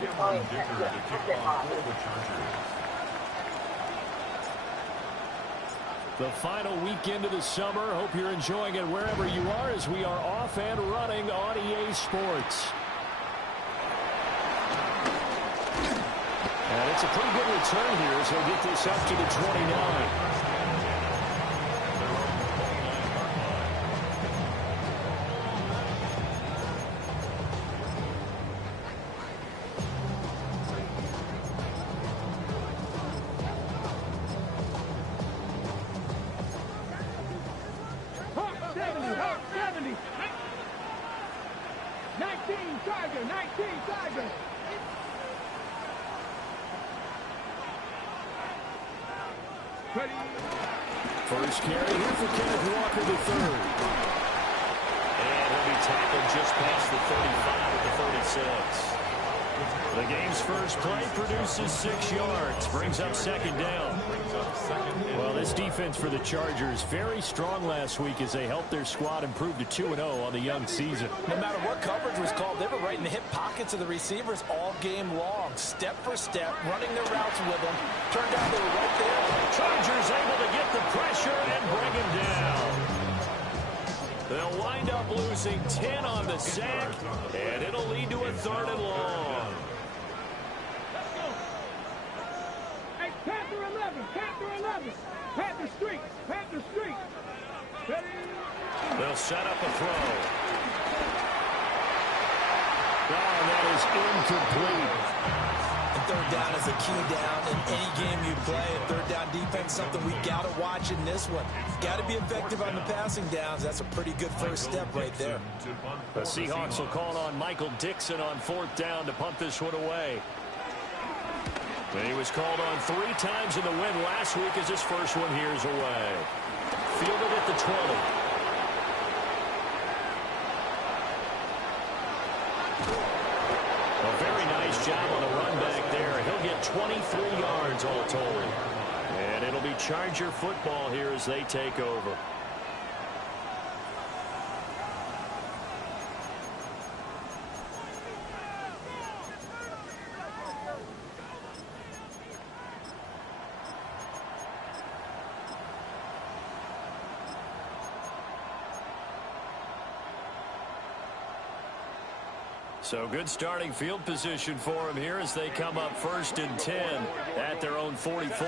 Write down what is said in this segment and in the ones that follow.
Cameron Dicker to kick off for the Chargers. The final weekend of the summer. Hope you're enjoying it wherever you are as we are off and running on EA Sports. And it's a pretty good return here as he'll get this up to the 29. First carry here for Kenneth Walker III. And he'll be tackled just past the 35 at the 36. The game's first play produces 6 yards. Brings up second down. Well, this defense for the Chargers, very strong last week as they helped their squad improve to 2-0 on the young season. No matter what coverage was called, they were right in the hip pockets of the receivers all game long. Step for step, running their routes with them. Turned out they were right there. Chargers able to get the pressure and bring him down. They'll wind up losing 10 on the sack, and it'll lead to a 3rd and long. Hey, Panther 11, Panther 11, Panther Street, Panther Street. Ready? They'll set up a throw. Oh, that is incomplete. And third down is a key down in any game you play. And third down defense, something we got to watch in this one. Got to be effective on the passing downs. That's a pretty good first step right there. The Seahawks will call on Michael Dixon on 4th down to punt this one away. He was called on 3 times in the win last week as his first one here is away. Fielded at the 20. A very nice job on the run back there. He'll get 23 yards all told. And it'll be Charger football here as they take over. So good starting field position for him here as they come up 1st and 10 at their own 44.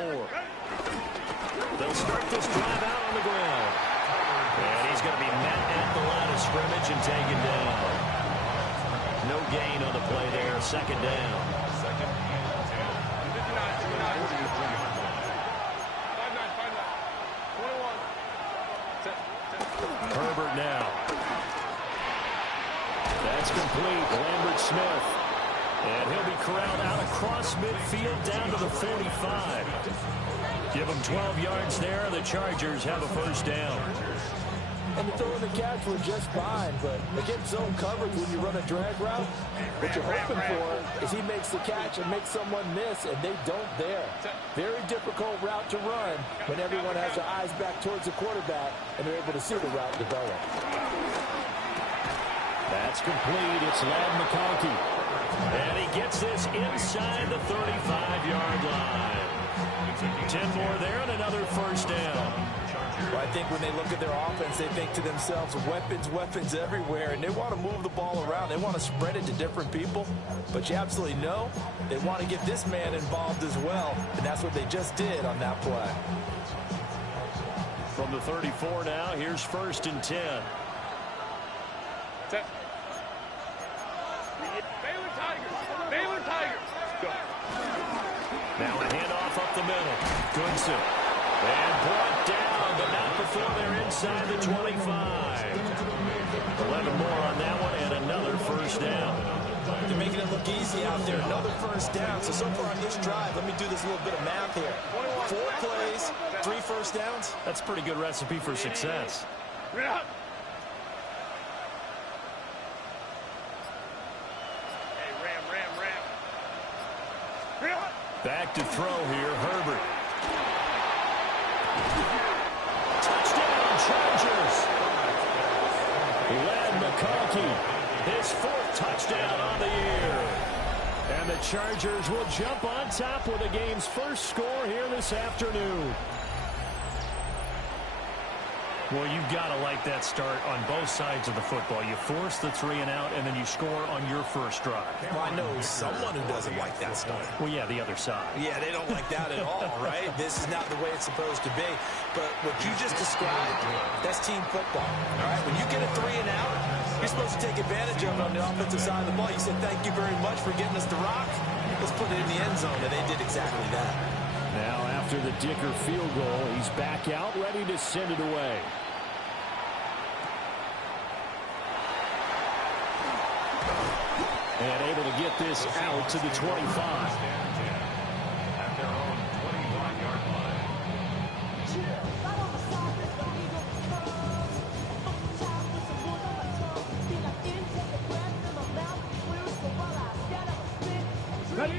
They'll start this drive out on the ground. And he's going to be met at the line of scrimmage and taken down. No gain on the play there. 2nd down. Herbert now. That's complete. Lambert Smith. And he'll be corralled out across midfield down to the 45. Give him 12 yards there. The Chargers have a 1st down. And the throw and the catch were just fine, but against zone coverage when you run a drag route, what you're hoping for is he makes the catch and makes someone miss, and they don't there. Very difficult route to run when everyone has their eyes back towards the quarterback and they're able to see the route develop. That's complete. It's Ladd McConkey. And he gets this inside the 35-yard line. 10 more there and another 1st down. Well, I think when they look at their offense, they think to themselves, weapons, weapons everywhere, and they want to move the ball around. They want to spread it to different people, but you absolutely know they want to get this man involved as well, and that's what they just did on that play. From the 34 now, here's 1st and 10. Baylor Tigers, Baylor Tigers. Go. Now a handoff up the middle. Goodson. And brought down, but not before they're inside the 25. 11 more on that one and another 1st down. They're making it look easy out there. Another 1st down. So far on this drive, let me do this little bit of math here. 4 plays, 3 1st downs. That's a pretty good recipe for success. Back to throw here, Herbert. Touchdown, Chargers. McConkey, his 4th touchdown on the year. And the Chargers will jump on top with the game's first score here this afternoon. Well, you've got to like that start on both sides of the football. You force the 3 and out, and then you score on your first drive. Well, I know someone who doesn't like that start. Well, yeah, the other side. Yeah, they don't like that at all, right? This is not the way it's supposed to be. But what you just described, that's team football. All right, when you get a 3 and out, you're supposed to take advantage of it on the offensive side of the ball. You said, thank you very much for getting us the rock. Let's put it in the end zone, and they did exactly that. Now, after the Dicker field goal, he's back out, ready to send it away. And able to get this out to the 25. At their own 21-yard line.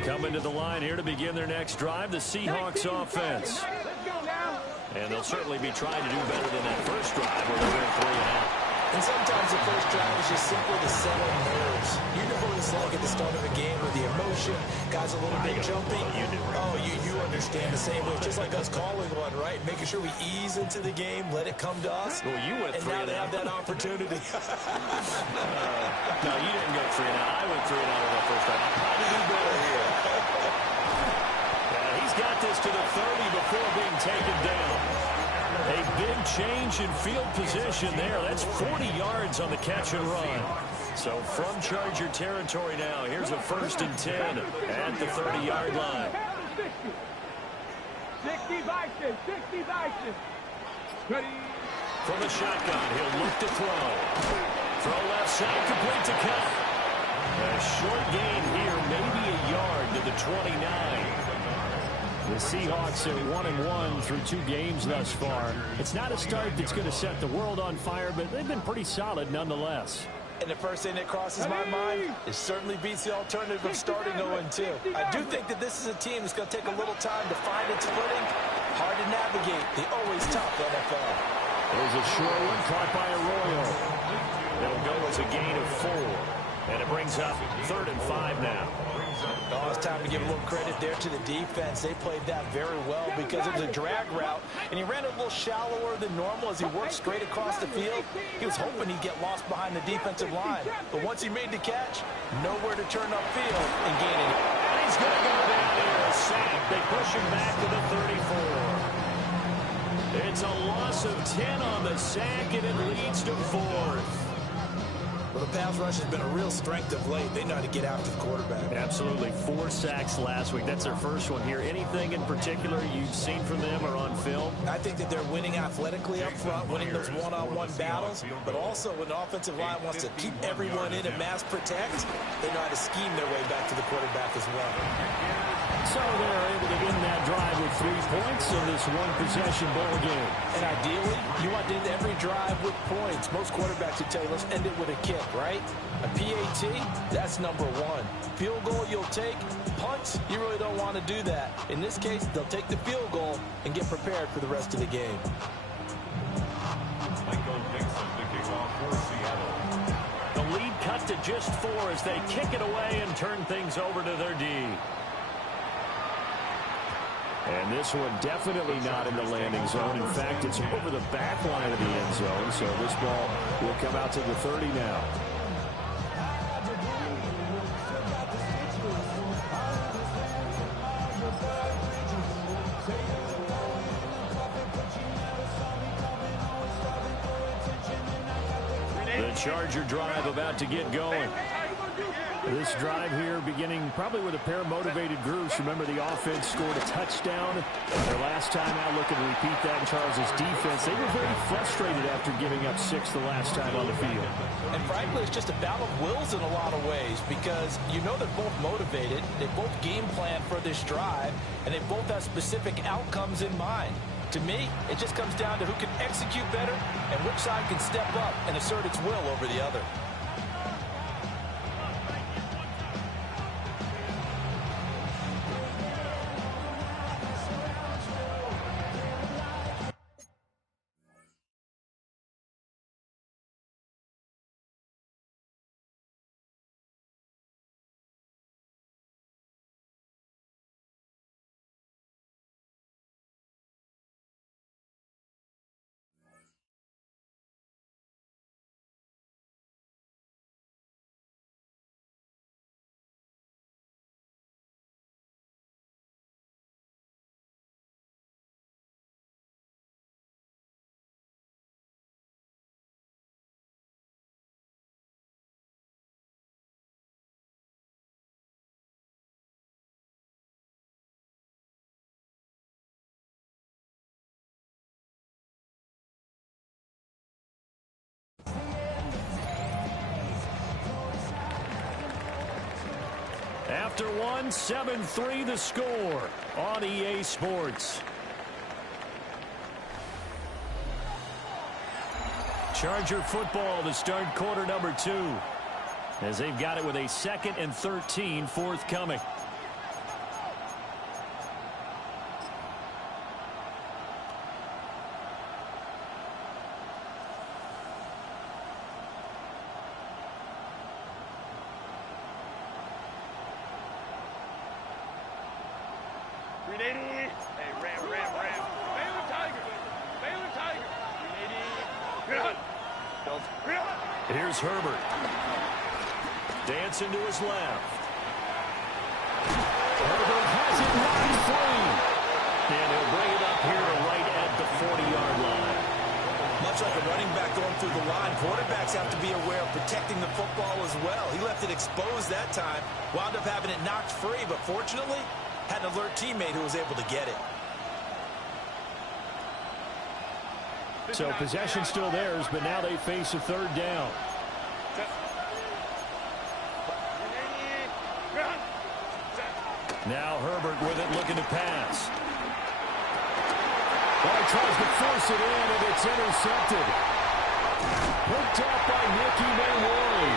Coming to the line here to begin their next drive, the Seahawks offense. And they'll certainly be trying to do better than that first drive where they went 3 and out. And sometimes the first drive is just simply to settle nerves. You know what it's like at the start of a game with the emotion, guys a little bit jumpy. You understand the same way. Just like us calling one, right? Making sure we ease into the game, let it come to us. Well, you went 3 and now and they out. have that opportunity. No, you didn't go 3 and out. I went 3 and out on that first drive. I'm trying to do better here. He's got this to the 30 before being taken down. A big change in field position there. That's 40 yards on the catch and run. So from Charger territory now, here's a 1st and 10 at the 30-yard line. 60 Vikings, 60 Vikings. Ready. From the shotgun, he'll look to throw. Throw left side, complete to Cup. A short gain here, maybe a yard to the 29. The Seahawks are 1-1 through 2 games thus far. It's not a start that's going to set the world on fire, but they've been pretty solid nonetheless. And the first thing that crosses my mind, it certainly beats the alternative of starting 0-2. I do think that this is a team that's going to take a little time to find its footing. Hard to navigate the always tough NFL. There's a short one caught by Arroyo. It'll go as a gain of 4. And it brings up 3rd and 5 now. Oh, it's time to give a little credit there to the defense. They played that very well because it was a drag route, and he ran it a little shallower than normal as he worked straight across the field. He was hoping he'd get lost behind the defensive line, but once he made the catch, nowhere to turn upfield and gain it. And he's going to go down here, a sack. They push him back to the 34. It's a loss of 10 on the sack, and it leads to 4th. Well, the pass rush has been a real strength of late. They know how to get after the quarterback. Absolutely. 4 sacks last week. That's their first one here. Anything in particular you've seen from them or on film? I think that they're winning athletically up front, winning those one-on-one battles, but also when the offensive line wants to keep everyone in and mass protect, they know how to scheme their way back to the quarterback as well. So they're able to end that drive with 3 points in this one-possession ball game. And ideally, you want to end every drive with points. Most quarterbacks would tell you, let's end it with a kick, right? A PAT, that's number 1. Field goal you'll take. Punts, you really don't want to do that. In this case, they'll take the field goal and get prepared for the rest of the game. Michael Dixon to kick off for Seattle. The lead cut to just 4 as they kick it away and turn things over to their D. And this one definitely not in the landing zone. In fact, it's over the back line of the end zone. So this ball will come out to the 30 now. The Charger drive about to get going. This drive here beginning probably with a pair of motivated groups. Remember, the offense scored a touchdown their last time out. Looking to repeat that in Charles' defense. They were very frustrated after giving up 6 the last time on the field. And frankly, it's just a battle of wills in a lot of ways because you know they're both motivated. They both game plan for this drive, and they both have specific outcomes in mind. To me, it just comes down to who can execute better and which side can step up and assert its will over the other. after one, 7-3 the score on EA Sports. Charger football to start quarter number 2, as they've got it with a 2nd and 13 forthcoming. Here's Herbert. Dancing to his left. Herbert has it running free. And he'll bring it up here to right at the 40-yard line. Much like a running back going through the line, quarterbacks have to be aware of protecting the football as well. He left it exposed that time, wound up having it knocked free, but fortunately had an alert teammate who was able to get it. So possession still theirs, but now they face a 3rd down. Now Herbert with it, looking to pass. He tries to force it in, and it's intercepted. Picked up by Nicky Manwari.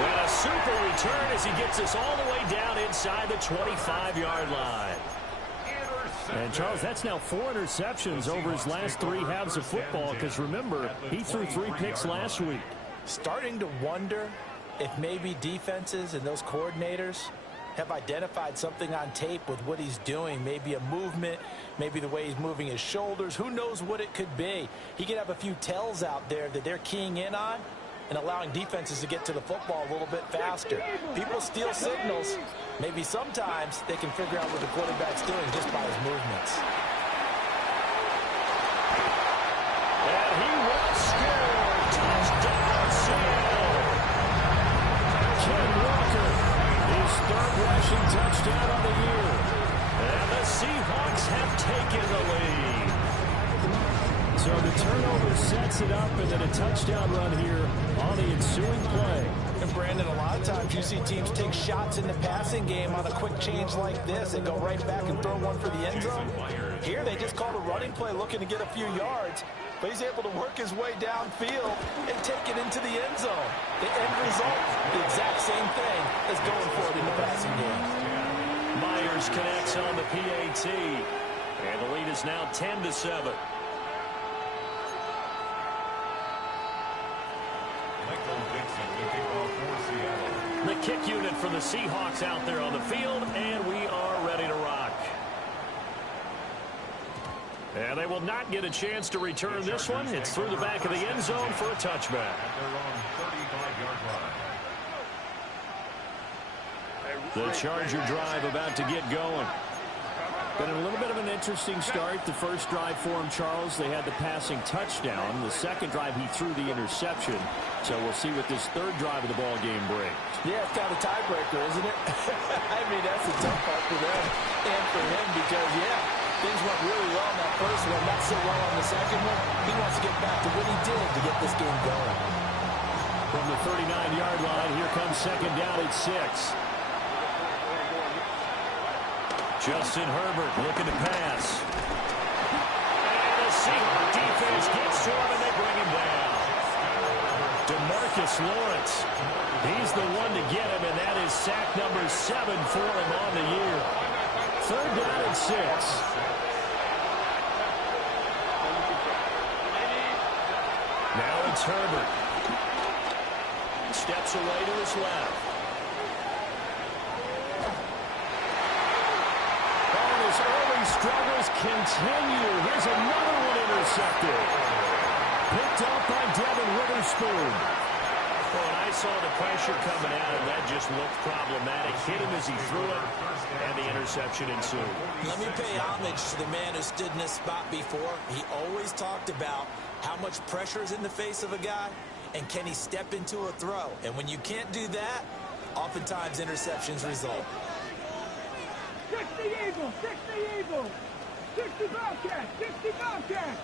And a super return as he gets us all the way down inside the 25-yard line. And, Charles, that's now 4 interceptions over his last 3 halves of football, because, remember, he threw 3 picks last week. Starting to wonder if maybe defenses and those coordinators have identified something on tape with what he's doing. Maybe a movement, maybe the way he's moving his shoulders. Who knows what it could be? He could have a few tells out there that they're keying in on and allowing defenses to get to the football a little bit faster. People steal signals. Maybe sometimes they can figure out what the quarterback's doing just by his movements. And he will score. Touchdown, Seattle. Ken Walker, his 3rd rushing touchdown on the year. And the Seahawks have taken the lead. So the turnover sets it up, and then a touchdown run here on the ensuing play. And Brandon, a lot of times you see teams take shots in the passing game on a quick change like this and go right back and throw one for the end zone. Here they just called a running play looking to get a few yards, but he's able to work his way downfield and take it into the end zone. The end result, the exact same thing as going for it in the passing game. Myers connects on the PAT, and the lead is now 10-7. The kick unit for the Seahawks out there on the field, and we are ready to rock. And they will not get a chance to return this one. It's through the back of the end zone for a touchback. The Charger drive about to get going. Been a little bit of an interesting start. The first drive for him, Charles, they had the passing touchdown. The second drive, he threw the interception. So we'll see what this 3rd drive of the ball game brings. Yeah, it's kind of a tiebreaker, isn't it? I mean, that's the tough part for them and for him because, yeah, things went really well in that first one, not so well on the second one. He wants to get back to what he did to get this game going. From the 39-yard line, here comes 2nd down at 6. Justin Herbert looking to pass. And the Seahawks defense gets to him, and they bring him down. DeMarcus Lawrence, he's the one to get him, and that is sack number 7 for him on the year. 3rd down at 6. Now it's Herbert. Steps away to his left. His early struggles continue. Here's another one intercepted. Picked up by Devin Witherspoon. Well, and I saw the pressure coming out, and that just looked problematic. Hit him as he threw it, and the interception ensued. Let me pay homage to the man who stood in this spot before. He always talked about how much pressure is in the face of a guy, and can he step into a throw. And when you can't do that, oftentimes interceptions result. 60 Eagles, 60 Eagles, 60 Bobcats, 60 Bobcats.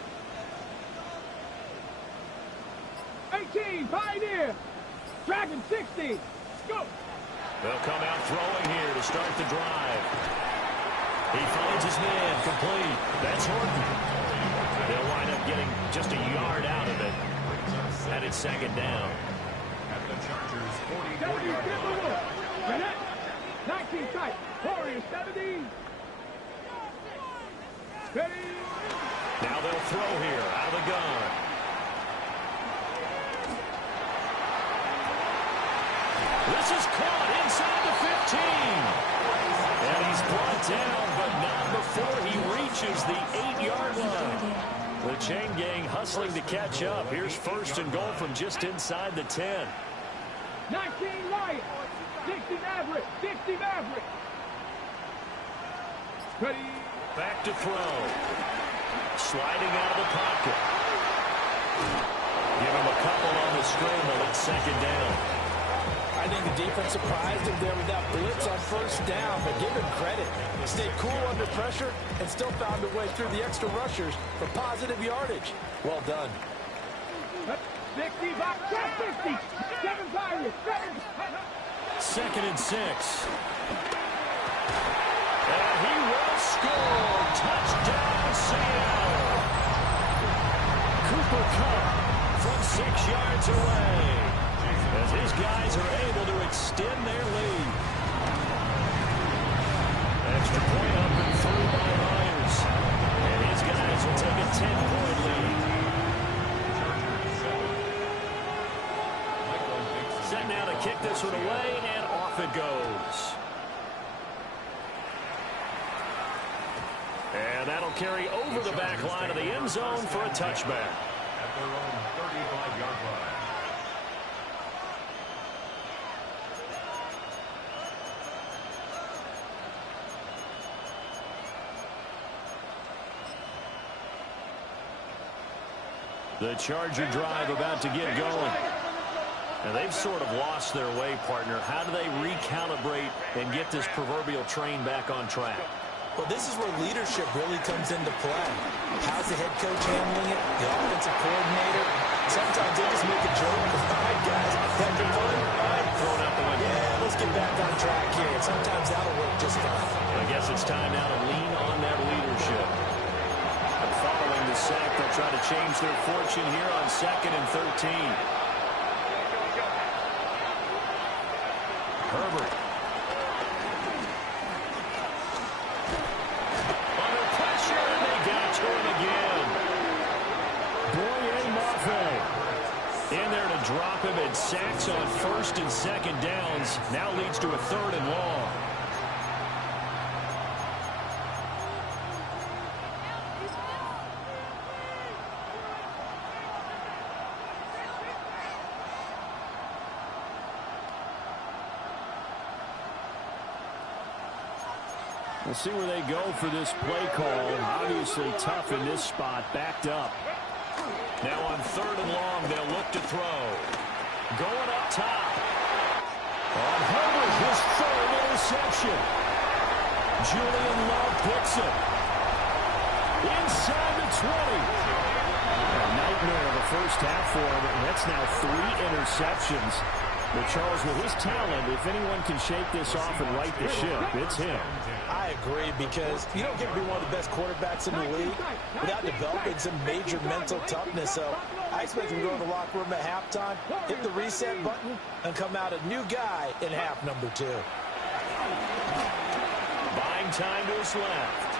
18 Pioneer, Dragon 60, go. They'll come out throwing here to start the drive. He finds his man complete. That's Horton. They'll wind up getting just a yard out of it. And it's second down. At the Chargers' 44-yard line. 19 tight. Warriors 17. Ready. Now they'll throw here out of the gun. This is caught inside the 15. And he's brought down, but not before he reaches the 8-yard line. The chain gang hustling to catch up. Here's first and goal from just inside the 10. 19 Lions. 60 Maverick. 60 Maverick. Ready. Back to throw. Sliding out of the pocket. Give him a couple on the scramble. It's second down. I think the defense surprised him there with that blitz on first down, but give him credit. Stayed cool under pressure and still found a way through the extra rushers for positive yardage. Well done. 65, 50, 7 Pirates, 7. Second and 6. And he will score. Touchdown, Seattle. Cooper Kupp from 6 yards away. As his guys are able to extend their lead. Extra point up and through by Myers. And his guys will take a 10-point lead. Set now to kick this one away, and off it goes. And that'll carry over the back line of the end zone for a touchback. At their own 35-yard line. The Charger drive about to get going. And they've sort of lost their way, partner. How do they recalibrate and get this proverbial train back on track? Well, this is where leadership really comes into play. How's the head coach handling it? The offensive coordinator? Sometimes they just make a joke. All right, guys, having fun? All right, Thrown out the window. yeah, let's get back on track here. And sometimes that'll work just fine. I guess it's time now to lean on that leadership. And following the sack, they'll try to change their fortune here on 2nd and 13. Herbert. Under pressure, and they got to him again. Boye Mafe in there to drop him, and sacks on 1st and 2nd downs. Now leads to a 3rd and long. We'll see where they go for this play call. Obviously tough in this spot, backed up. Now on 3rd and long, they'll look to throw. Going up top. On Herbert, his 3rd interception. Julian Love picks it. Inside the 20. A nightmare of a first half for him, and that's now 3 interceptions. But Charles, with his talent, if anyone can shake this off and right the ship, it's him. I agree, because you don't get to be one of the best quarterbacks in the league without developing some major mental toughness. So I expect him to go to the locker room at halftime, hit the reset button, and come out a new guy in half number 2. Buying time to his left.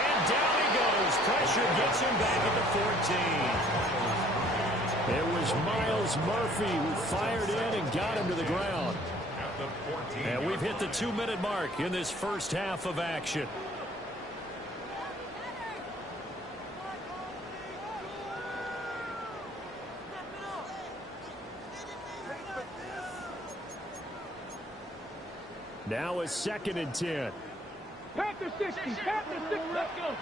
And down he goes. Pressure gets him back at the 14. It was Myles Murphy who fired in and got him to the ground. And we've hit the 2-minute mark in this first half of action. Now it's 2nd and 10. Panther 60, Panther 60, let's go.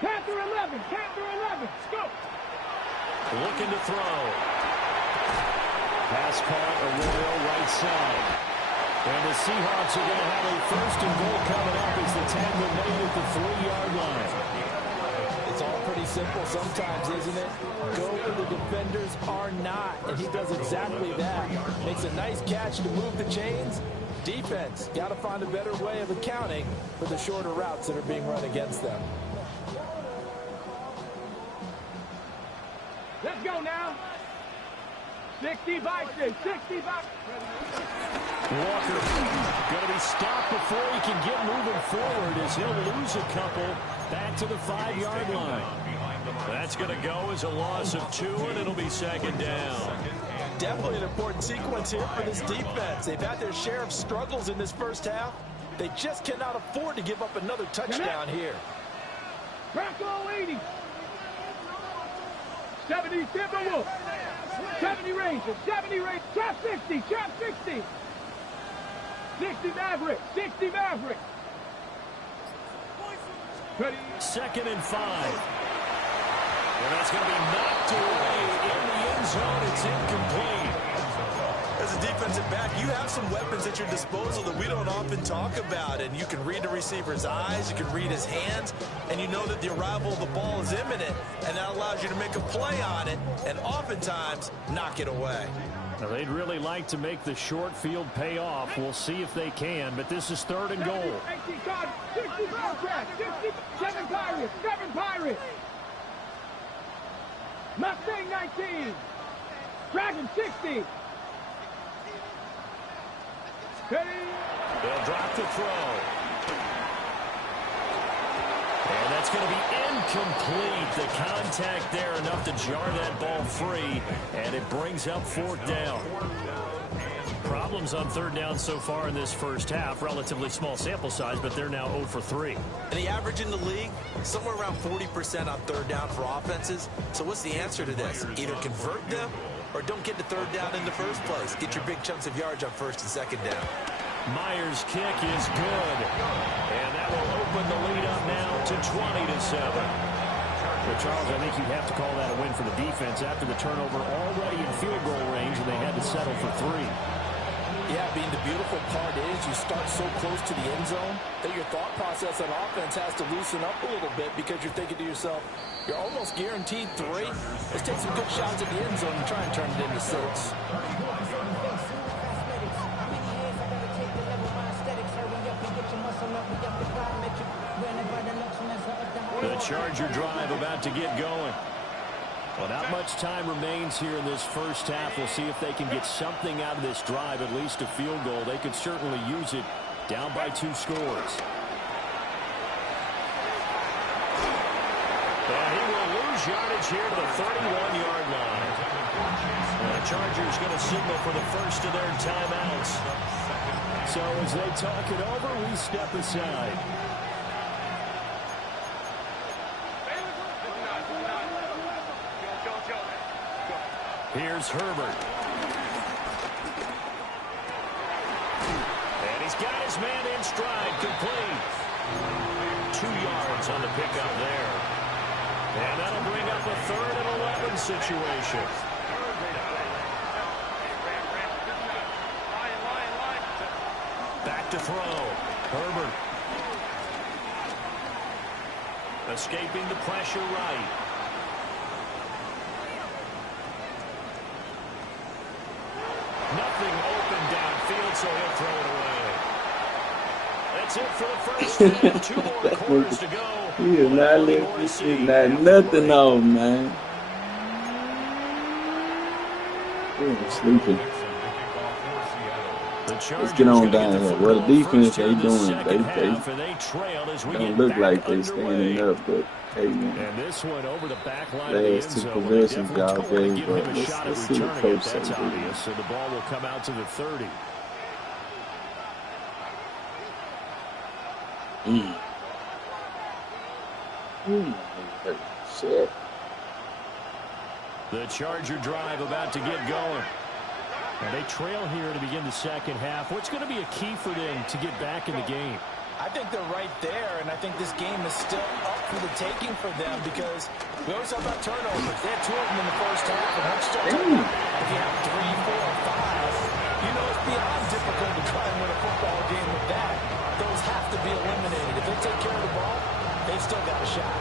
Panther 11, Panther 11, let's go. Looking to throw. Pass caught, Arroyo right side. And the Seahawks are going to have a 1st and goal coming up as the tackle made at the 3-yard line. It's all pretty pretty simple sometimes, isn't it? Go where the defenders are not, and he does exactly that. Makes a nice catch to move the chains. Defense, got to find a better way of accounting for the shorter routes that are being run against them. Let's go now. 60 Vikings, 60 Vikings. Walker going to be stopped before he can get moving forward as he'll lose a couple back to the 5-yard line. That's going to go as a loss of 2, and it'll be second down. Definitely an important sequence here for this defense. They've had their share of struggles in this first half. They just cannot afford to give up another touchdown here. Bronco 80. 70 Timberwolves. 70 Rangers. 70 Rangers. Trap 60. Trap 60. 60 Mavericks. 60 Mavericks. 2nd and 5. And that's going to be knocked away in the end zone. It's incomplete. As a defensive back, you have some weapons at your disposal that we don't often talk about. And you can read the receiver's eyes, you can read his hands, and you know that the arrival of the ball is imminent. And that allows you to make a play on it and oftentimes knock it away. Now, they'd really like to make the short field pay off. We'll see if they can, but this is 3rd and goal. 60 Bearcats. 7 Pirates. 7 Pirates. Mustang 19. Dragon 60. They'll drop the throw. And that's going to be incomplete. The contact there enough to jar that ball free, and it brings up 4th down. Problems on 3rd down so far in this first half. Relatively small sample size, but they're now 0 for 3. And the average in the league, somewhere around 40% on 3rd down for offenses. So what's the answer to this? Either convert them or don't get to 3rd down in the first place. Get your big chunks of yards on 1st and 2nd down. Myers' kick is good. And that will open the lead up now to 20-7. But Charles, I think you have to call that a win for the defense after the turnover already in field goal range, and they had to settle for 3. Yeah, Bean, the beautiful part is you start so close to the end zone that your thought process on offense has to loosen up a little bit because you're thinking to yourself, you're almost guaranteed 3. Let's take some good shots at the end zone and try and turn it into 6. The Charger drive about to get going. Well, not much time remains here in this first half. We'll see if they can get something out of this drive, at least a field goal. They could certainly use it down by 2 scores. And he will lose yardage here to the 31-yard line. The Chargers going to signal for the first of their timeouts. So as they talk it over, we step aside. Here's Herbert. And he's got his man in stride, complete. 2 yards on the pickup there. And that'll bring up a 3rd and 11 situation. Back to throw. Herbert. Escaping the pressure right. Nothing open downfield, so he'll throw it away. That's it for the first half. 2 more quarters to go. He is not letting this shit, not nothing on, man. He sleeping. Let's get on down here. Well, the defense, they doing, they don't look like they standing up, but hey, man. And this one over the back line last 2 possessions, y'all gave, but let's see what coach says. That's obvious, so the ball will come out to the 30. Shit. The Charger drive about to get going. And they trail here to begin the second half. What's going to be a key for them to get back in the game? I think they're right there, and I think this game is still up for the taking for them because we always talk about turnovers. They had 2 of them in the first half, and I'm still talking about if you have 3, 4, 5, you know it's beyond difficult to try and win a football game with that. Those have to be eliminated. If they take care of the ball, they've still got a shot.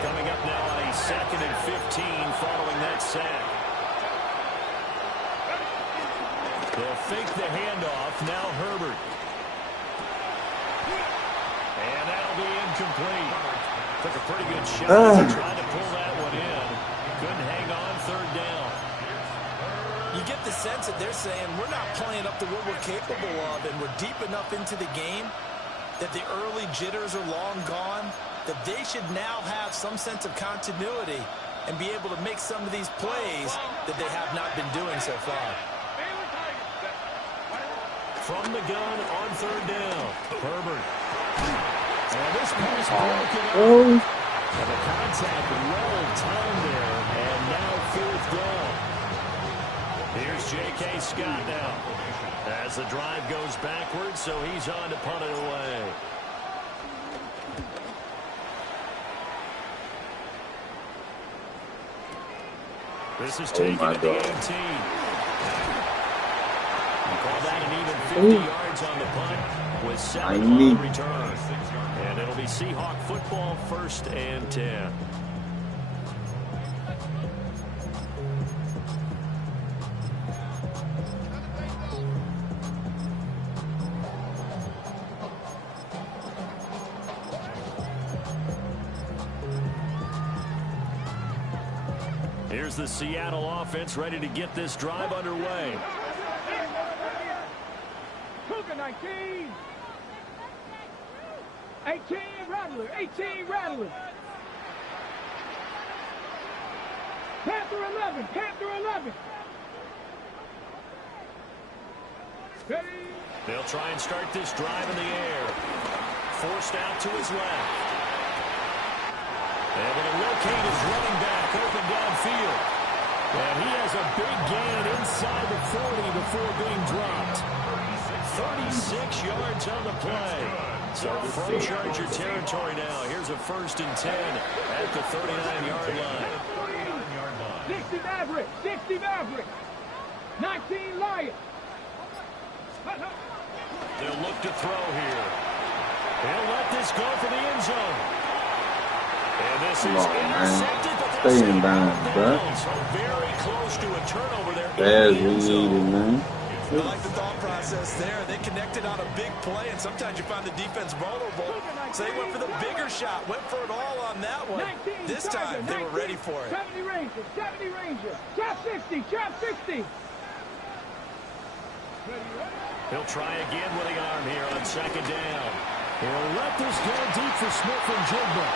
Coming up now on a 2nd and 15 following that sack. They'll fake the handoff. Now Herbert. And that'll be incomplete. Took a pretty good shot to try to pull that one in. Couldn't hang on 3rd down. You get the sense that they're saying we're not playing up to what we're capable of, and we're deep enough into the game that the early jitters are long gone, that they should now have some sense of continuity and be able to make some of these plays that they have not been doing so far. From the gun on 3rd down, Herbert. And this pass broken up. And the contact well timed there, and now 4th down. Here's J.K. Scott now as the drive goes backwards, so he's on to punt it away. This is taken at the 18. Call that an even 50 yards on the punt with 7 on the return. And it'll be Seahawk football, 1st and 10. Here's the Seattle offense ready to get this drive underway. Cougar 19. 18 Rattler. 18 Rattler. Panther 11. Panther 11. Ready. They'll try and start this drive in the air. Forced out to his left. Able to locate his running back open downfield. And he has a big gain inside the 40 before being dropped. 36 yards on the play. So from Charger territory now. Here's a 1st and 10 at the 39-yard line. 60 Maverick. 60 Maverick. 19 Lions. They'll look to throw here. They'll let this go for the end zone. And this is intercepted, but stay in bounds, bro. So very close to a turnover there. As we needed, man. I like the thought process there. They connected on a big play, and sometimes you find the defense vulnerable. So they went for the bigger shot, went for it all on that one. This time, they were ready for it. 70 Ranger, 70 Ranger. Trap 60, trap 60. He'll try again with the arm here on 2nd down. He'll let this go deep for Smith and Jigba.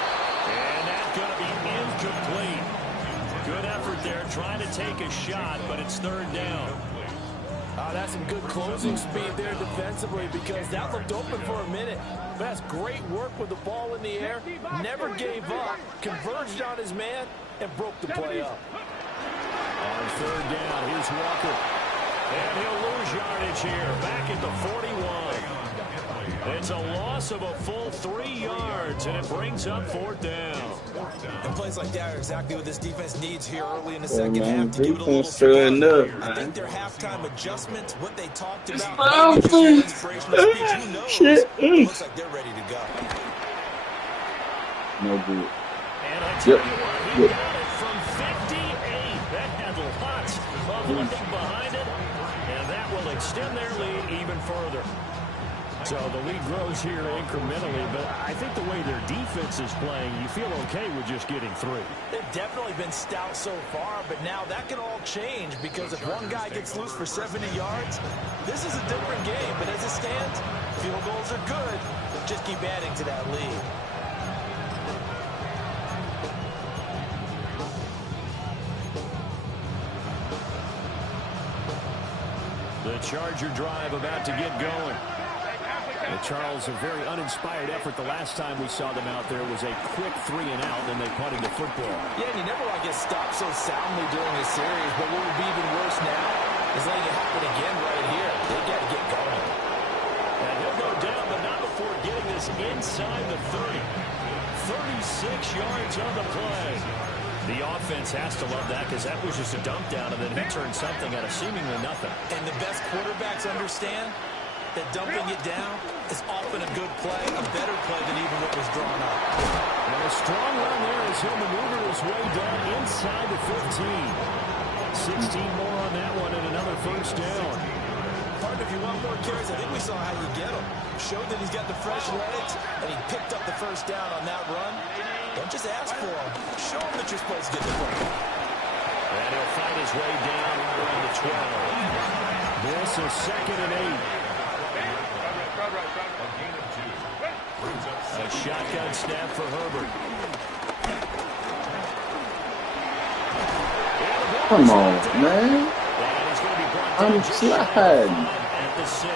And that's going to be incomplete. Good effort there, trying to take a shot, but it's 3rd down. That's some good closing speed there defensively, because that looked open for a minute. But that's great work with the ball in the air. Never gave up, converged on his man, and broke the play up. On 3rd down, here's Walker. And he'll lose yardage here, back at the 41. It's a loss of a full 3 yards, and it brings up 4th down. And plays like that are exactly what this defense needs here early in the second half to give it a little spark. I think their halftime adjustments, what they talked about, inspirational speech, who knows? It looks like they're ready to go. No good. And I tell you what, he got it from 58. That had lots of looking behind it, and that will extend their lead even further. So the lead grows here incrementally, but I think the way their defense is playing, you feel okay with just getting 3. They've definitely been stout so far, but now that can all change, because if one guy gets loose for 70 yards, this is a different game. But as it stands, field goals are good. Just keep adding to that lead. The Charger drive about to get going. Charles, a very uninspired effort. The last time we saw them out there was a quick 3 and out, and they punted the football. Yeah, and you never want to get stopped so soundly during this series, but what would be even worse now is letting it happen again right here. They got to get going. And he'll go down, but not before getting this inside the 30. 36 yards on the play. The offense has to love that, because that was just a dump down, and then he turned something out of seemingly nothing. And the best quarterbacks understand that dumping it down is often a good play, a better play than even what was drawn up. And a strong run there as he'll maneuver his way down inside the 15. 16 more on that one and another first down. Partner, if you want more carries, I think we saw how you get him. Showed that he's got the fresh legs, and he picked up the first down on that run. Don't just ask for him. Show him that you're supposed to get the football. And he'll find his way down around the 12. This is 2nd and 8. A shotgun snap for Herbert. Come on, man. I'm sliding. At the 6.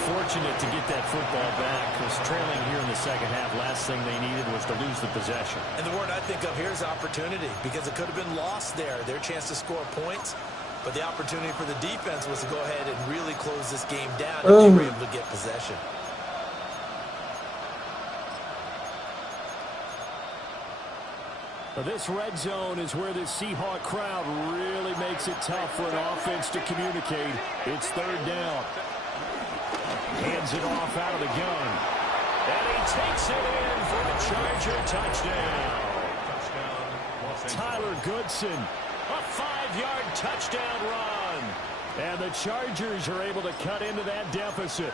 Fortunate to get that football back, because trailing here in the second half, last thing they needed was to lose the possession. And the word I think of here is opportunity, because it could have been lost there, their chance to score points. But the opportunity for the defense was to go ahead and really close this game down if they were able to get possession. This red zone is where the Seahawk crowd really makes it tough for an offense to communicate. It's 3rd down. Hands it off out of the gun. And he takes it in for a Charger touchdown. Tyler Goodson. A 5-yard touchdown run. And the Chargers are able to cut into that deficit.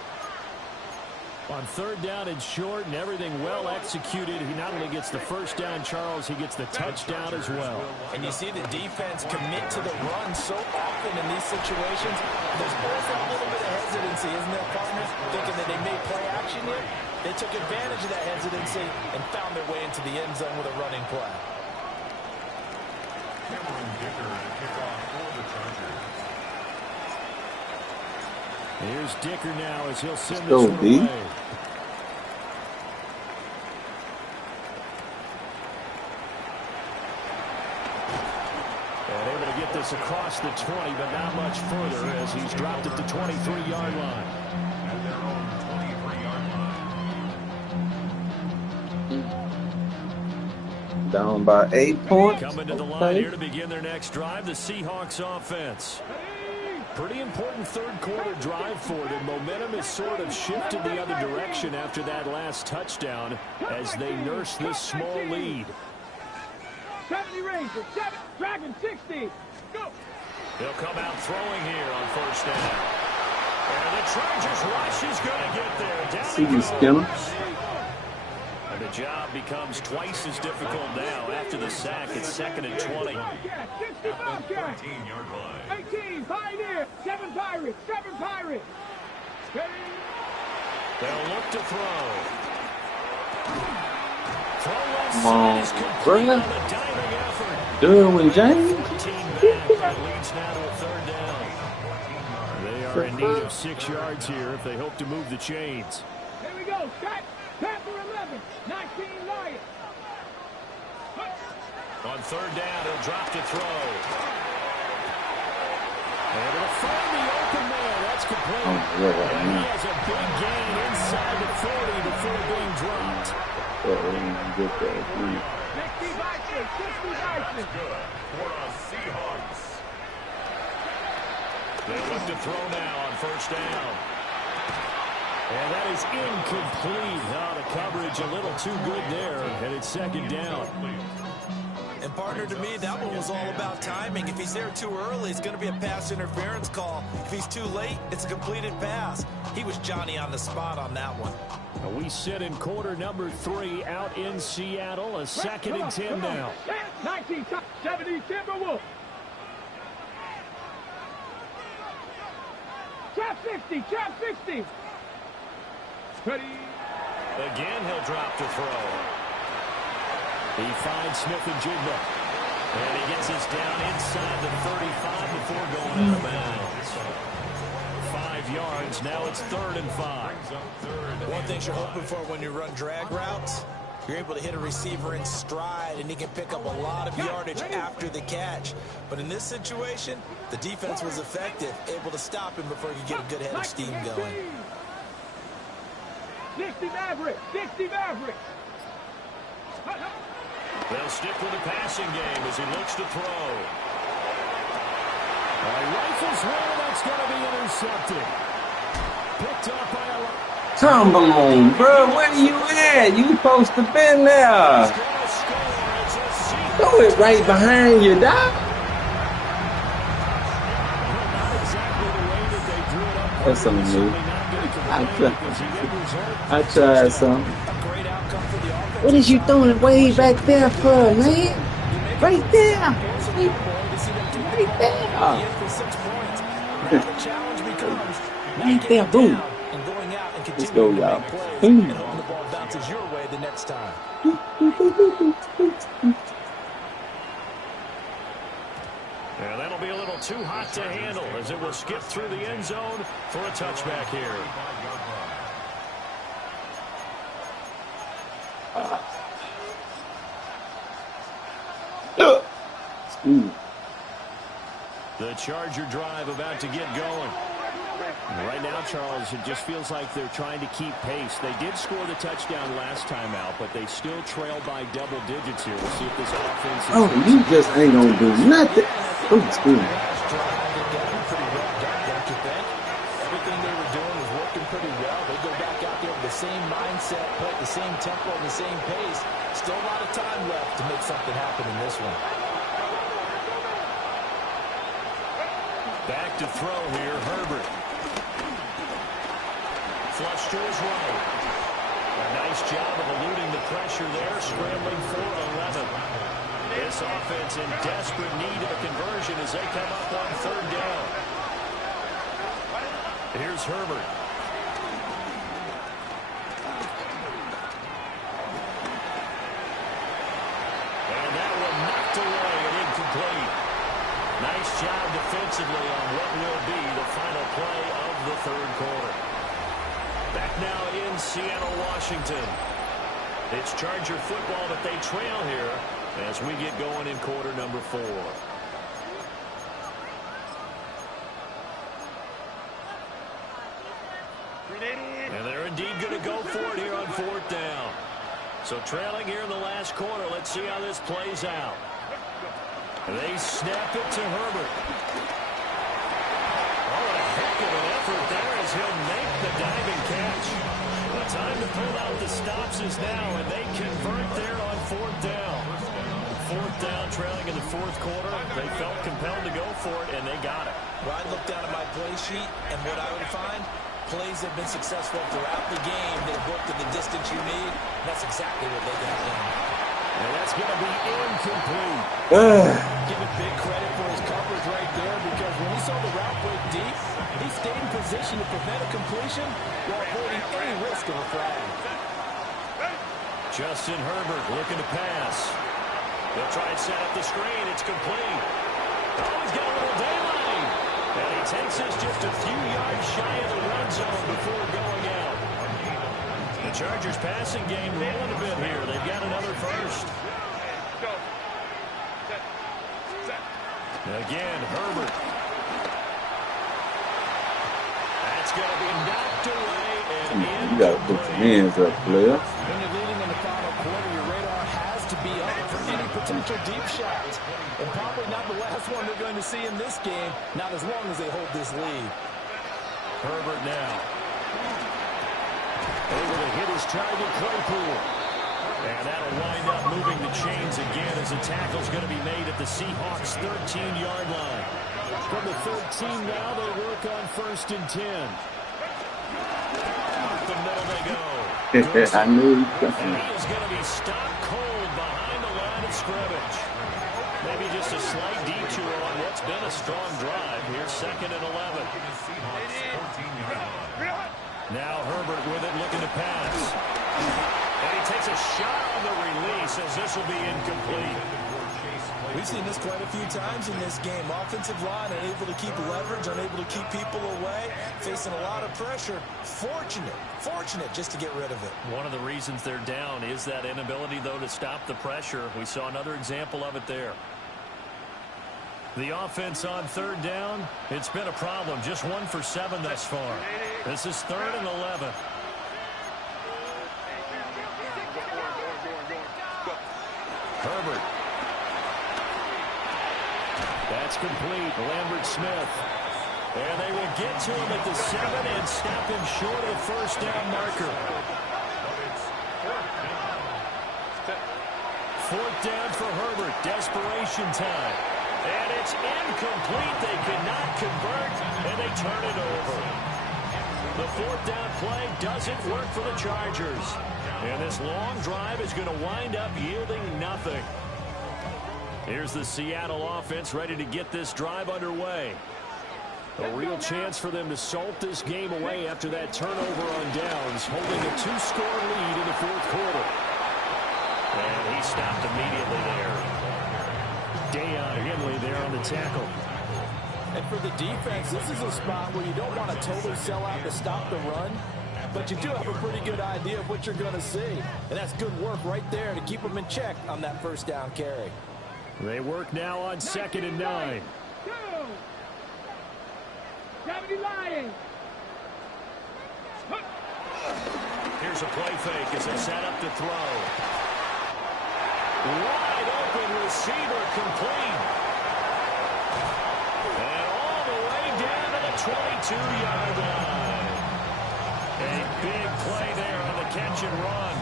On 3rd down and short and everything well executed, he not only gets the first down, Charles, he gets the touchdown as well. And you see the defense commit to the run so often in these situations. There's always a little bit of hesitancy, isn't there, partners? Thinking that they may play action here. They took advantage of that hesitancy and found their way into the end zone with a running play. Cameron Dicker to kick off for the Chargers. Here's Dicker now as he'll send this Go, one D. away. And able to get this across the 20, but not much further as he's dropped at the 23-yard line. At their own 23-yard line. Down by 8 points. Coming to the line here to begin their next drive, the Seahawks offense. Pretty important third quarter drive for them. Momentum has sort of shifted the other direction after that last touchdown as they nurse this small lead. 70 Rangers, 7, Dragon 60. Go. They'll come out throwing here on first down. And the Chargers rush is going to get there. Down See he these goes. skinners? And the job becomes twice as difficult now after the sack. It's 2nd and 20. 60 Bobcats. 13-yard line. 18 Pioneer, 7 Pirates, 7 Pirates. They'll look to throw. Throw left Come side on, is complete bring on it. a diving effort. Derwin James. 14 back. That leads now to a 3rd down. They are in need of 6 yards here if they hope to move the chains. Here we go. Set. Panther 11, 19 Lions. On 3rd down, he'll drop to throw. Able to find the open man. That's complete. Oh, yeah, And he has a big gain inside the 40 before being dropped. Get that. 60 Bison, 60 Bison. Good for the Seahawks. They look to throw now on first down. And that is incomplete. Oh, the coverage a little too good there. And it's 2nd down. And partner, to me, that one was all about timing. If he's there too early, it's going to be a pass interference call. If he's too late, it's a completed pass. He was Johnny on the spot on that one. We sit in quarter number 3 out in Seattle. A 2nd and 10 now. 19, 70 Timberwolves. Trap 60, trap 60. Ready. Again, he'll drop to throw. He finds Smith and Jigba. And he gets us down inside the 35 before going out of bounds. 5 yards. Now it's 3rd and 5. One thing you're hoping for when you run drag routes, you're able to hit a receiver in stride, and he can pick up a lot of yardage after the catch. But in this situation, the defense was effective, able to stop him before he could get a good head of steam going. 60 Mavericks, 60 Mavericks. They'll stick with the passing game as he looks to throw. Rifles one, that's going to be intercepted. Picked up by a... Come on, bro. Where you at? You supposed to been there. Throw it right behind you, dog. That's something new. I tried something. What is you throwing it way back there for, man? Right there. Right there. Right there, boom. Let's go, y'all. The ball bounces your way the next time. Yeah, that'll be a little too hot to handle as it will skip through the end zone for a touchback here. The Charger drive about to get going. Right now, Charles, it just feels like they're trying to keep pace. They did score the touchdown last time out, but they still trail by double digits here. We'll see if this offense is... Oh, you just ain't gonna do nothing. Oh, excuse me. Everything they were doing was working pretty well. They go back out there with the same mindset, play at the same tempo, and the same pace. Still a lot of time left to make something happen in this one. Back to throw here, Herbert. Flush to his right. A nice job of eluding the pressure there, scrambling for 11. This offense in desperate need of a conversion as they come up on third down. Here's Herbert. And that one knocked away and incomplete. Nice job defensively on what will be the final play of the third quarter. Back now in Seattle, Washington. It's Charger football, but they trail here as we get going in quarter number 4. And they're indeed going to go for it here on fourth down. So trailing here in the last quarter. Let's see how this plays out. They snap it to Herbert. Oh, a heck of an effort there as he'll make the diving catch. The time to pull out the stops is now, and they convert there on fourth down. Fourth down, trailing in the fourth quarter. They felt compelled to go for it, and they got it. Well, I looked down at my play sheet, and what I would find, plays have been successful throughout the game. They've worked in the distance you need. That's exactly what they got done. And that's going to be incomplete. Give him big credit for his coverage right there, because when he saw the route break deep, he stayed in position to prevent a completion while avoiding any risk of a flag. Justin Herbert looking to pass. They'll try and set up the screen. It's complete. Oh, he's got a little daylight. And he takes us just a few yards shy of the red zone before going out. The Chargers passing game rolling a bit here. They've got another first. Again, Herbert. That's going to be knocked away and in. You got to put your hands up, player. When you're leading in the final quarter, your radar has to be up for any potential deep shots. And probably not the last one they're going to see in this game, not as long as they hold this lead. Herbert now. Able to hit his target, Claypool. And that'll wind up moving the chains again as the tackle's going to be made at the Seahawks' 13-yard line. From the 13 now, they work on 1st and 10. Up the middle they go. I knew he was And he is going to be stopped cold behind the line of scrimmage. Maybe just a slight detour on what's been a strong drive. Here's 2nd and 11. Now Herbert with it, looking to pass. And he takes a shot on the release as this will be incomplete. We've seen this quite a few times in this game. Offensive line unable to keep leverage, unable to keep people away, facing a lot of pressure. Fortunate just to get rid of it. One of the reasons they're down is that inability, though, to stop the pressure. We saw another example of it there. The offense on 3rd down, it's been a problem. Just 1 for 7 thus far. This is 3rd and 11. Herbert. That's complete. Lambert Smith. And they will get to him at the 7 and stop him short of the first down marker. Fourth down for Herbert. Desperation time. And it's incomplete. They cannot convert, and they turn it over. The fourth down play doesn't work for the Chargers. And this long drive is going to wind up yielding nothing. Here's the Seattle offense ready to get this drive underway. A real chance for them to salt this game away after that turnover on downs, holding a 2-score lead in the fourth quarter. And he stopped immediately there. Deion Henley there on the tackle. And for the defense, this is a spot where you don't want to totally sell out to stop the run, but you do have a pretty good idea of what you're going to see. And that's good work right there to keep them in check on that first down carry. They work now on 2nd and 9. 70 Lions. Here's a play fake as they set up to throw. Wide open receiver complete. And all the way down to the 22-yard line. A big play there on the catch and run.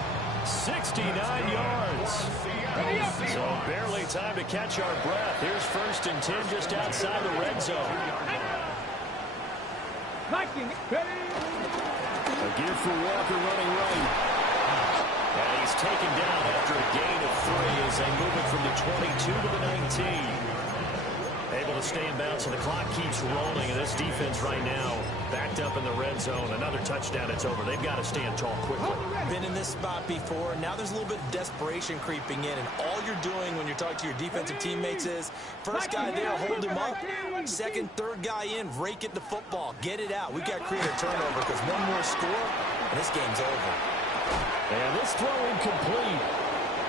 69 yards. So barely time to catch our breath. Here's 1st and 10 just outside the red zone. A give for Walker running right. And he's taken down after a gain of 3 as they move it from the 22 to the 19. Able to stay in bounds, and the clock keeps rolling. And this defense right now backed up in the red zone. Another touchdown, it's over. They've got to stand tall quickly. Been in this spot before. Now there's a little bit of desperation creeping in. And all you're doing when you're talking to your defensive teammates is, first guy there, hold him up. Second, third guy in, rake at the football. Get it out. We've got to create a turnover because one more score, and this game's over. And this throw incomplete.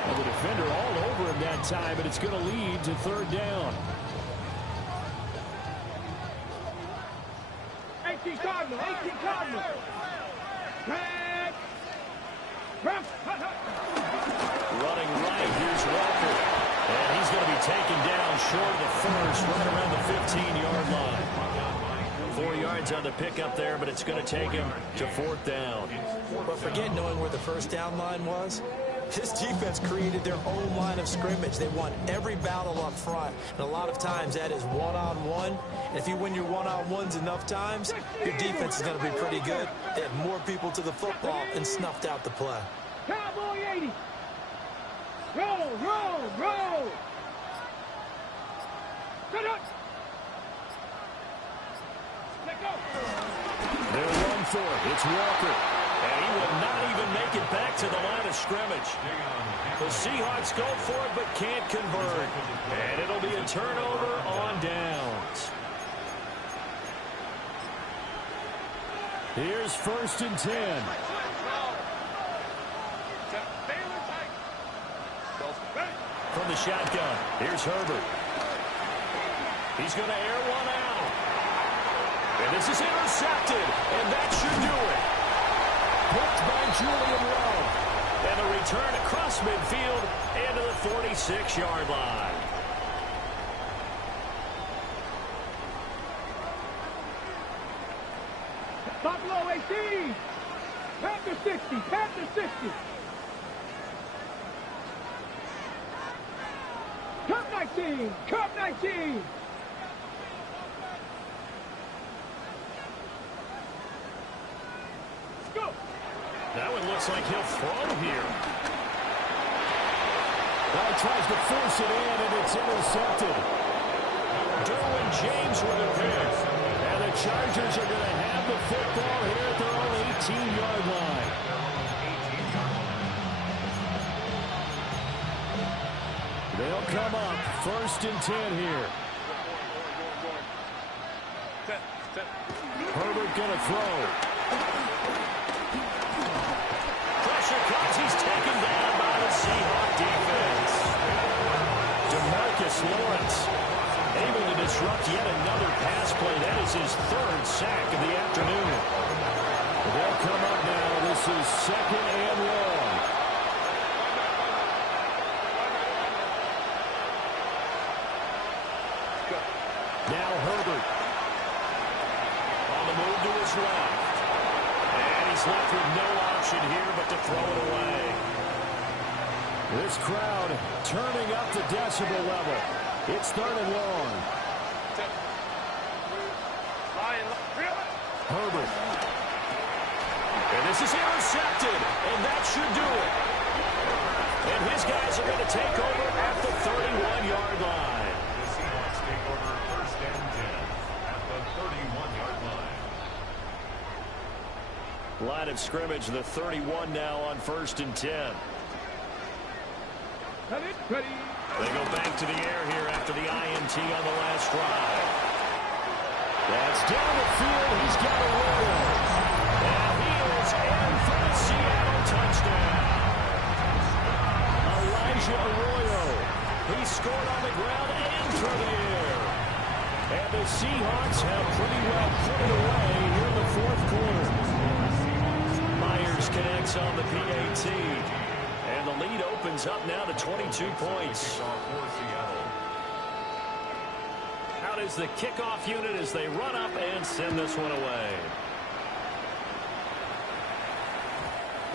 Well, the defender all over him that time, but it's going to lead to 3rd down. 18 Cardinal, 18 Cardinal. Running right, here's Walker. And he's going to be taken down short of the first, right around the 15-yard line. 4 yards on the pickup there, but it's going to take him to 4th down. But forget knowing where the first down line was. This defense created their own line of scrimmage. They won every battle up front. And a lot of times that is one-on-one. And if you win your one-on-ones enough times, your defense is going to be pretty good. They had more people to the football and snuffed out the play. Cowboy 80. Roll, roll, roll. Set up. Let go. They'll run for it. It's Walker. And he will not even make it back to the line of scrimmage. The Seahawks go for it but can't convert. And it'll be a turnover on downs. Here's 1st and 10. From the shotgun, here's Herbert. He's going to air one out. And this is intercepted. And that should do it. Picked by Julian Love. And a return across midfield into the 46-yard line. Buffalo 18. Panther 60. Panther 60. Cup 19. Cup 19. Go. That one looks like he'll throw here. Well, he tries to force it in, and it's intercepted. Derwin James with a pick. And the Chargers are going to have the football here at their own 18-yard line. They'll come up 1st and 10 here. Herbert going to throw. Pressure comes. He's taken down by the Seahawk defense. DeMarcus Lawrence able to disrupt yet another pass play. That is his 3rd sack of the afternoon. They'll come up now. This is 2nd and long. Now Herbert. on the move to his left. And he's left with no option here but to throw it away. This crowd turning up the decibel level. It's 3rd and long. Herbert. And this is intercepted, and that should do it. And his guys are going to take over at the 31-yard line. The Seahawks take over 1st and 10 at the 31-yard line. Line of scrimmage, the 31 now on 1st and 10. They go back to the air here after the INT on the last drive. That's down the field. He's got a roll. And he is in for the Seattle touchdown. Elijah Arroyo. He scored on the ground and through the air. And the Seahawks have pretty well put it away here in the 4th quarter. Myers connects on the PAT. And the lead opens up now to 22 points. Out is the kickoff unit as they run up and send this one away.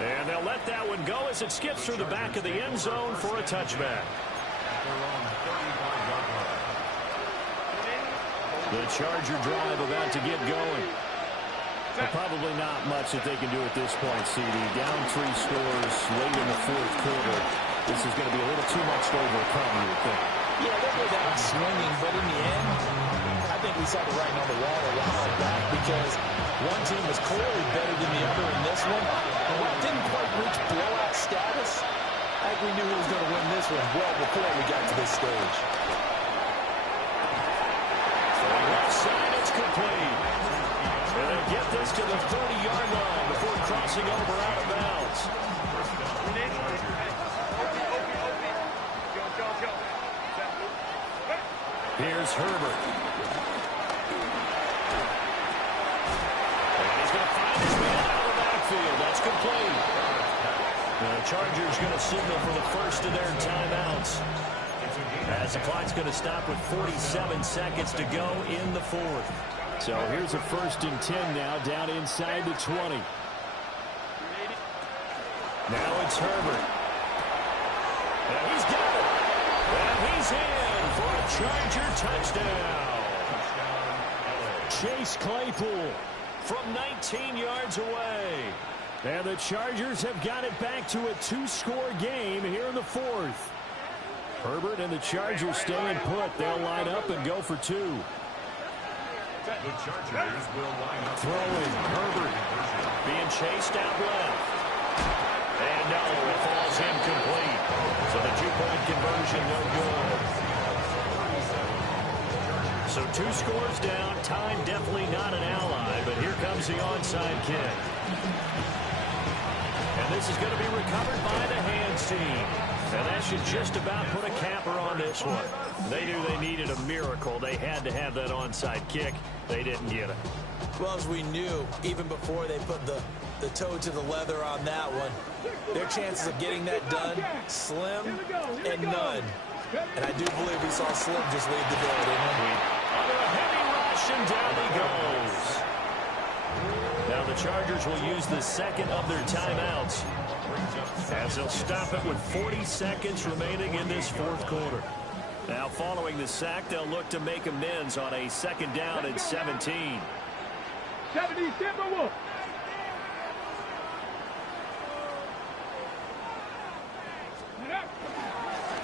And they'll let that one go as it skips through the back of the end zone for a touchback. The Charger drive about to get going. Probably not much that they can do at this point, CD. Down 3 scores late in the 4th quarter. This is going to be a little too much to overcome, you would think. Yeah, they'll go down swinging, but in the end, I think we saw the writing on the wall a while back because one team was clearly better than the other in this one. And it didn't quite reach blowout status. I think we knew who was going to win this one well before we got to this stage. Left side, it's complete. And they'll get this to the 30-yard line before crossing over out of bounds. Here's Herbert. And he's going to find his man out of the backfield. That's complete. The Chargers going to signal for the first of their timeouts, as the clock's going to stop with 47 seconds to go in the 4th. So here's a 1st and 10 now, down inside the 20. Now it's Herbert. And he's got it. And he's in for a Charger touchdown. Chase Claypool From 19 yards away. And the Chargers have got it back to a 2-score game here in the 4th. Herbert and the Chargers staying put. They'll line up and go for 2. The Chargers will line up. Throwing, Herbert. Being chased out left. And no, it falls incomplete. So the 2-point conversion no good. So 2 scores down. Time definitely not an ally, but here comes the onside kick. And this is going to be recovered by the hands team. And that should just about put a capper on this one. They knew they needed a miracle. They had to have that onside kick. They didn't get it. Well, as we knew, even before they put the toe to the leather on that one, their chances of getting that done, slim and none. And I do believe we saw Slim just leave the door, didn't we? Under a heavy rush, and down he goes. Now the Chargers will use the second of their timeouts, as they'll stop it with 40 seconds remaining in this 4th quarter. Now following the sack, they'll look to make amends on a 2nd down and 17. 70 Timberwolves.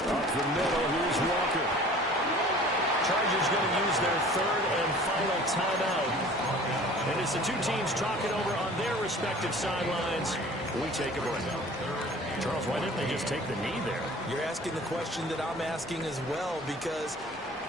Up the middle, here's Walker. Chargers going to use their 3rd and final timeout. And as the 2 teams talk it over on their respective sidelines, we take a break. Charles, why didn't they just take the knee there? You're asking the question that I'm asking as well, because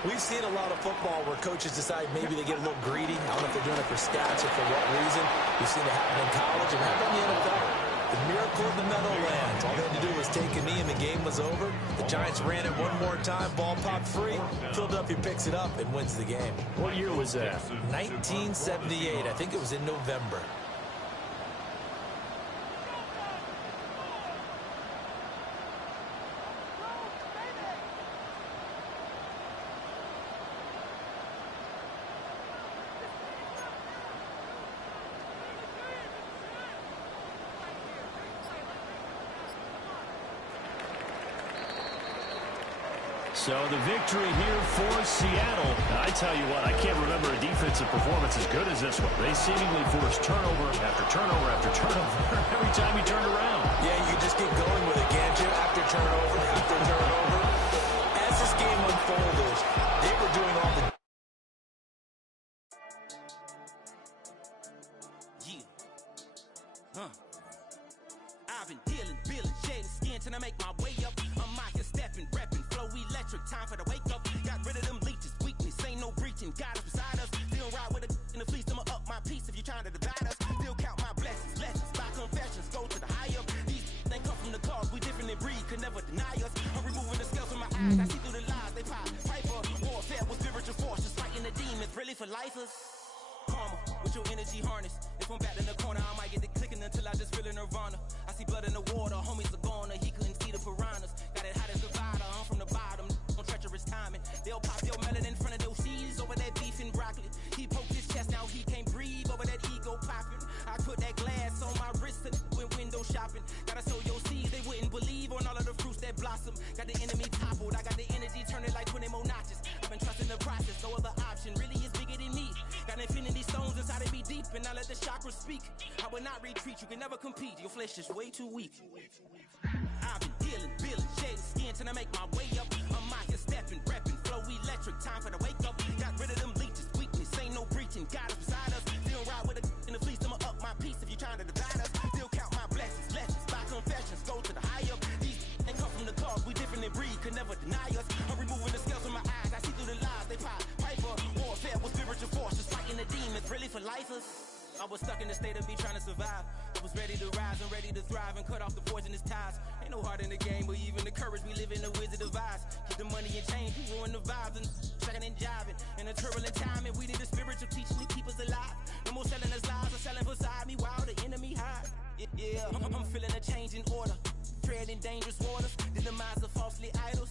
we've seen a lot of football where coaches decide maybe they get a little greedy. I don't know if they're doing it for stats or for what reason. We've seen it happen in college and happen in the NFL. The miracle of the Meadowlands. All they had to do was take a knee and the game was over. The Giants ran it one more time. Ball popped free. Philadelphia picks it up and wins the game. What year was that? 1978. I think it was in November. So the victory here for Seattle. I tell you what, I can't remember a defensive performance as good as this one. They seemingly forced turnover after turnover after turnover every time you turned around. Yeah, you just get going with it, can't you? After turnover, after turnover. As this game unfolded, they were doing all the... I've been dealing, shedding skin till I make my way up. I'm out here stepping, repping, flow electric, time for the wake up. Got rid of them leeches, weakness, ain't no breaching. God is beside us, still ride with a in the fleece. I'ma up my piece if you're trying to divide us. Still count my blessings, lessons, by confessions, go to the high up. These they come from the cause, we different in breed, could never deny us. I'm removing the scales from my eyes, I see through the lies, they pop. Piper, warfare with spiritual forces, fighting the demons, really for lifers. Karma, with your energy harness. If I'm back in the corner, I might get it clicking until I just feel a nirvana. I see blood in the water, homies are gone, he couldn't see the piranhas. Got it hot as divider, I'm from the bottom, on treacherous timing. They'll pop your melon in front of those seeds over that beef and broccoli. He poked his chest, now he can't breathe over that ego popping. I put that glass on my wrist and went window shopping. Gotta sow your seeds, they wouldn't believe on all of the fruits that blossom. Got the enemy toppled, I got the energy turning like 20 more notches. I've been trusting the process, no other option really is bigger than me. Got infinity stones inside of me deep, and I let the chakras speak. I will not retreat, you can never compete, your flesh is way too weak. I've been dealing, shedding skin till I make my way up. I'm out here stepping, repping, flow electric, time for the wake up. Got rid of them leeches, weakness, ain't no breaching. God is beside us, still ride with a in the fleece. I'ma up my piece if you're trying to divide us. Still count my blessings, lessons, by confessions, go to the high up. These they come from the cause, we different in breed, could never deny us. I'm removing the scales from my eyes, I see through the lies, they pop. Piper, warfare with spiritual forces, fighting the demons, really for lifers. I was stuck in the state of me trying to survive. I was ready to rise and ready to thrive and cut off the poisonous ties. Ain't no heart in the game, but even the courage we live in the Wizard of Oz. Get the money and change, we ruin the vibes and checking and jiving. In a turbulent time, and we need a spiritual teaching to keep us alive. No more selling us lies or selling beside me while the enemy hide. Yeah, I'm feeling a change in order. Treading dangerous waters, the demise of falsely idols.